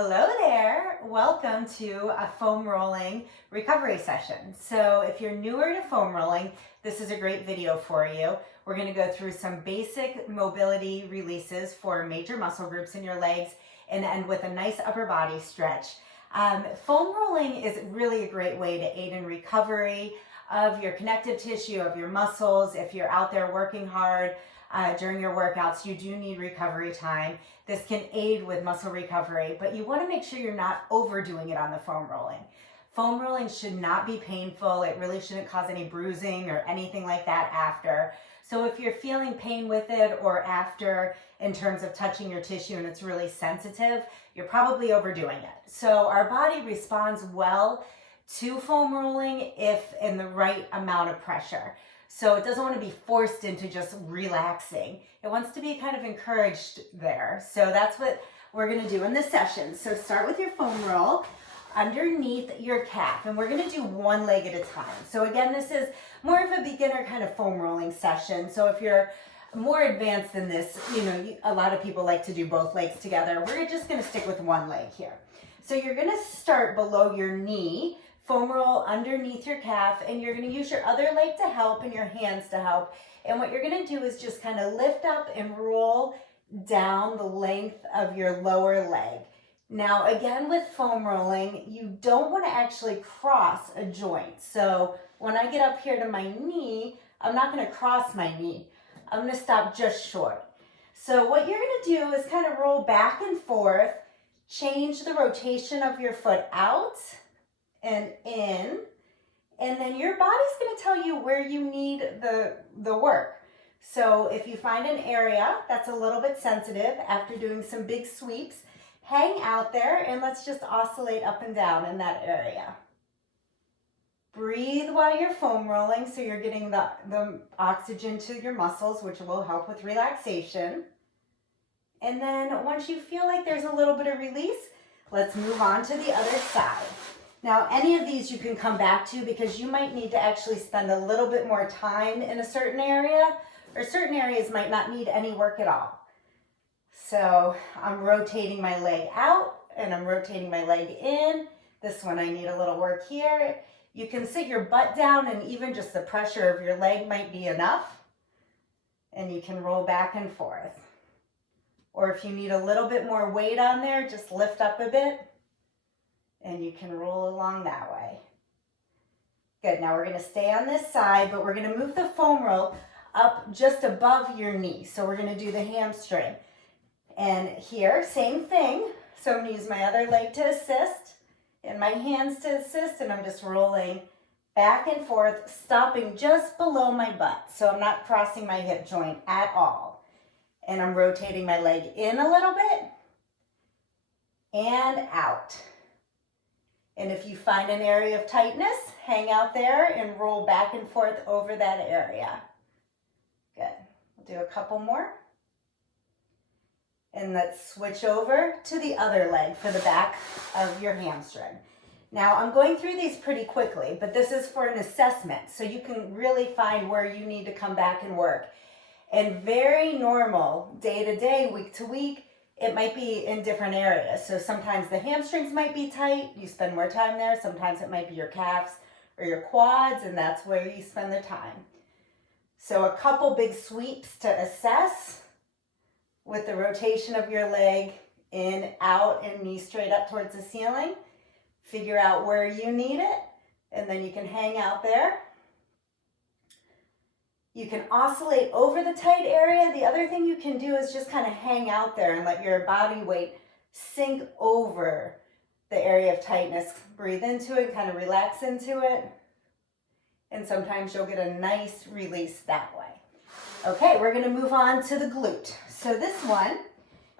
Hello there, welcome to a foam rolling recovery session. So if you're newer to foam rolling, this is a great video for you. We're going to go through some basic mobility releases for major muscle groups in your legs and end with a nice upper body stretch. Foam rolling is really a great way to aid in recovery of your connective tissue, of your muscles. If you're out there working hard during your workouts, you do need recovery time. This can aid with muscle recovery, but you want to make sure you're not overdoing it on the foam rolling. Foam rolling should not be painful. It really shouldn't cause any bruising or anything like that after. So if you're feeling pain with it or after in terms of touching your tissue and it's really sensitive, you're probably overdoing it. So our body responds well to foam rolling if in the right amount of pressure. So it doesn't want to be forced into just relaxing. It wants to be kind of encouraged there. So that's what we're going to do in this session. So start with your foam roll underneath your calf, and we're going to do one leg at a time. So again, this is more of a beginner kind of foam rolling session. So if you're more advanced than this, a lot of people like to do both legs together. We're just going to stick with one leg here. So you're going to start below your knee, foam roll underneath your calf, and you're going to use your other leg to help and your hands to help. And what you're going to do is just kind of lift up and roll down the length of your lower leg. Now, again, with foam rolling, you don't want to actually cross a joint. So when I get up here to my knee, I'm not going to cross my knee. I'm going to stop just short. So what you're going to do is kind of roll back and forth, change the rotation of your foot out and in, and then your body's going to tell you where you need the work. So if you find an area that's a little bit sensitive after doing some big sweeps, hang out there and let's just oscillate up and down in that area. Breathe while you're foam rolling so you're getting the oxygen to your muscles, which will help with relaxation. And then once you feel like there's a little bit of release, let's move on to the other side. Now, any of these you can come back to because you might need to actually spend a little bit more time in a certain area, or certain areas might not need any work at all. So I'm rotating my leg out and I'm rotating my leg in. This one I need a little work here. You can sit your butt down and even just the pressure of your leg might be enough. And you can roll back and forth. Or if you need a little bit more weight on there, just lift up a bit. And you can roll along that way. Good, now we're going to stay on this side, but we're going to move the foam roll up just above your knee. So we're going to do the hamstring. And here, same thing. So I'm going to use my other leg to assist and my hands to assist, and I'm just rolling back and forth, stopping just below my butt. So I'm not crossing my hip joint at all. And I'm rotating my leg in a little bit and out. And if you find an area of tightness, hang out there and roll back and forth over that area. Good. We'll do a couple more. And let's switch over to the other leg for the back of your hamstring. Now, I'm going through these pretty quickly, but this is for an assessment, so you can really find where you need to come back and work. And very normal, day to day, week to week, it might be in different areas. So sometimes the hamstrings might be tight, you spend more time there. Sometimes it might be your calves or your quads, and that's where you spend the time. So a couple big sweeps to assess with the rotation of your leg in, out, and knee straight up towards the ceiling. Figure out where you need it, and then you can hang out there. You can oscillate over the tight area. The other thing you can do is just kind of hang out there and let your body weight sink over the area of tightness. Breathe into it, kind of relax into it. And sometimes you'll get a nice release that way. Okay, we're going to move on to the glute. So this one,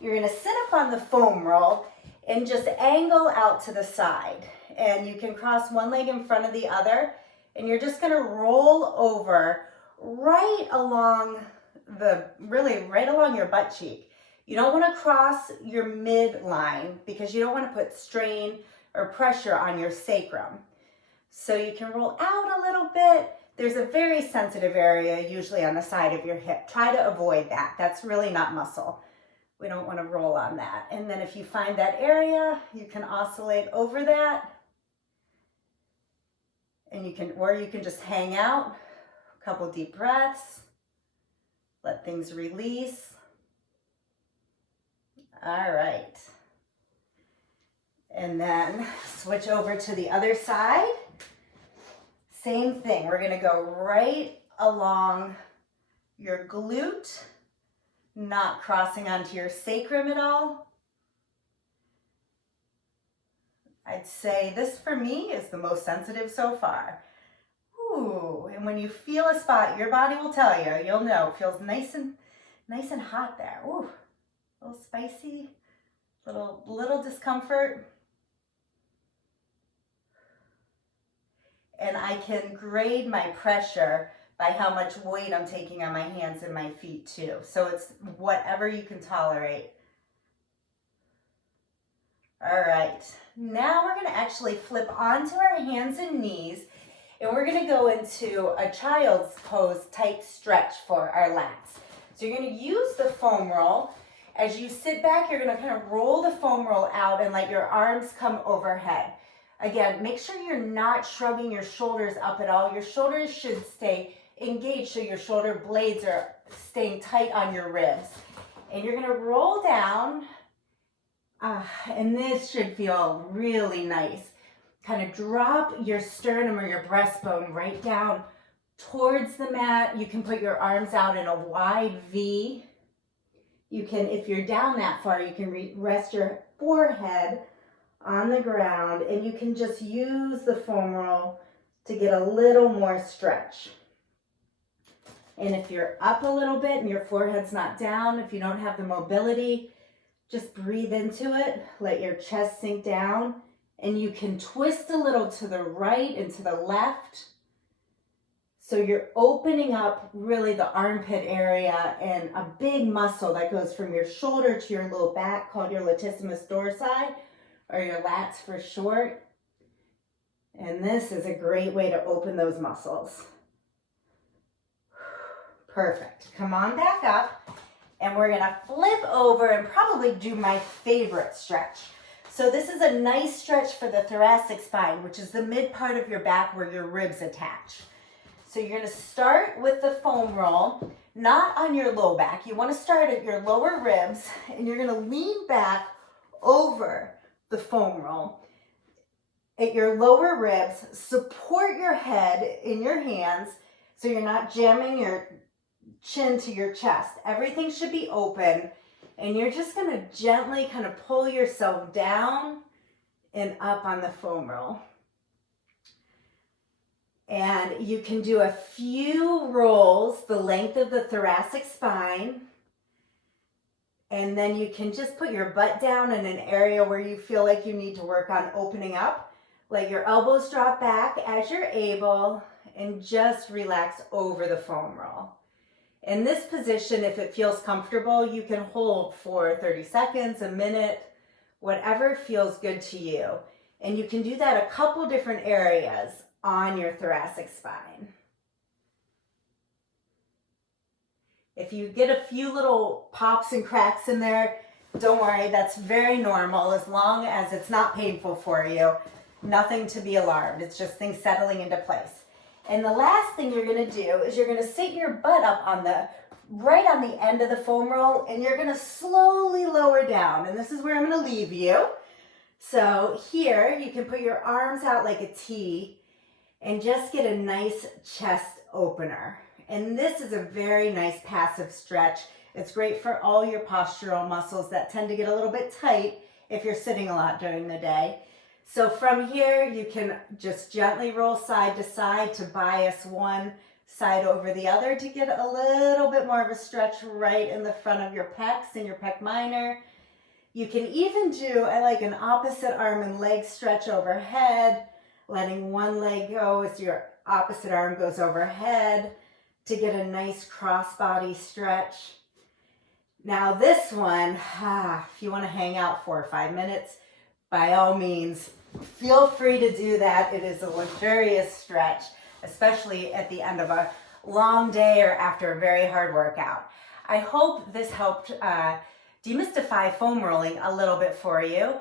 you're going to sit up on the foam roll and just angle out to the side. And you can cross one leg in front of the other. And you're just going to roll over right along your butt cheek. You don't want to cross your midline because you don't want to put strain or pressure on your sacrum. So you can roll out a little bit. There's a very sensitive area usually on the side of your hip. Try to avoid that. That's really not muscle. We don't want to roll on that. And then if you find that area, you can oscillate over that. And you can just hang out, a couple deep breaths, let things release. All right. And then switch over to the other side. Same thing, we're gonna go right along your glute, not crossing onto your sacrum at all. I'd say this for me is the most sensitive so far. Ooh, and when you feel a spot, your body will tell you, you'll know, it feels nice and hot there. Ooh, a little spicy, little discomfort. And I can grade my pressure by how much weight I'm taking on my hands and my feet too. So it's whatever you can tolerate. All right, now we're gonna actually flip onto our hands and knees, and we're gonna go into a child's pose type stretch for our lats. So you're gonna use the foam roll. As you sit back, you're gonna kind of roll the foam roll out and let your arms come overhead. Again, make sure you're not shrugging your shoulders up at all. Your shoulders should stay engaged so your shoulder blades are staying tight on your ribs. And you're gonna roll down, and this should feel really nice. Kind of drop your sternum or your breastbone right down towards the mat. You can put your arms out in a wide V. You can, if you're down that far, you can rest your forehead on the ground, and you can just use the foam roll to get a little more stretch. And if you're up a little bit and your forehead's not down, if you don't have the mobility, just breathe into it, let your chest sink down, and you can twist a little to the right and to the left. So you're opening up really the armpit area and a big muscle that goes from your shoulder to your low back called your latissimus dorsi, or your lats for short. And this is a great way to open those muscles. Perfect. Come on back up, and we're gonna flip over and probably do my favorite stretch. So this is a nice stretch for the thoracic spine, which is the mid part of your back where your ribs attach. So you're gonna start with the foam roll, not on your low back. You wanna start at your lower ribs, and you're gonna lean back over the foam roll. At your lower ribs, support your head in your hands so you're not jamming your chin to your chest. Everything should be open, and you're just gonna gently kind of pull yourself down and up on the foam roll. And you can do a few rolls the length of the thoracic spine. And then you can just put your butt down in an area where you feel like you need to work on opening up. Let your elbows drop back as you're able, and just relax over the foam roll. In this position, if it feels comfortable, you can hold for 30 seconds, a minute, whatever feels good to you. And you can do that a couple different areas on your thoracic spine. If you get a few little pops and cracks in there, don't worry, that's very normal as long as it's not painful for you. Nothing to be alarmed. It's just things settling into place. And the last thing you're gonna do is you're gonna sit your butt up on right on the end of the foam roll, and you're gonna slowly lower down. And this is where I'm gonna leave you. So here, you can put your arms out like a T and just get a nice chest opener. And this is a very nice passive stretch. It's great for all your postural muscles that tend to get a little bit tight if you're sitting a lot during the day. So from here, you can just gently roll side to side to bias one side over the other to get a little bit more of a stretch right in the front of your pecs and your pec minor. You can even do, I like an opposite arm and leg stretch overhead, letting one leg go as your opposite arm goes overhead to get a nice crossbody stretch. Now this one, if you want to hang out 4 or 5 minutes, by all means, feel free to do that. It is a luxurious stretch, especially at the end of a long day or after a very hard workout. I hope this helped demystify foam rolling a little bit for you.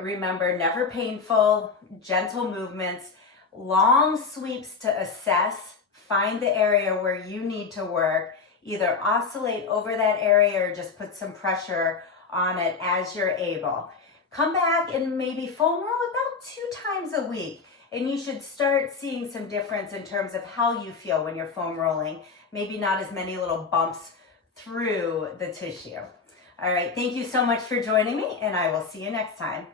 Remember, never painful, gentle movements, long sweeps to assess, find the area where you need to work, either oscillate over that area or just put some pressure on it as you're able. Come back and maybe foam roll about 2 times a week, and you should start seeing some difference in terms of how you feel when you're foam rolling. Maybe not as many little bumps through the tissue. All right, thank you so much for joining me, and I will see you next time.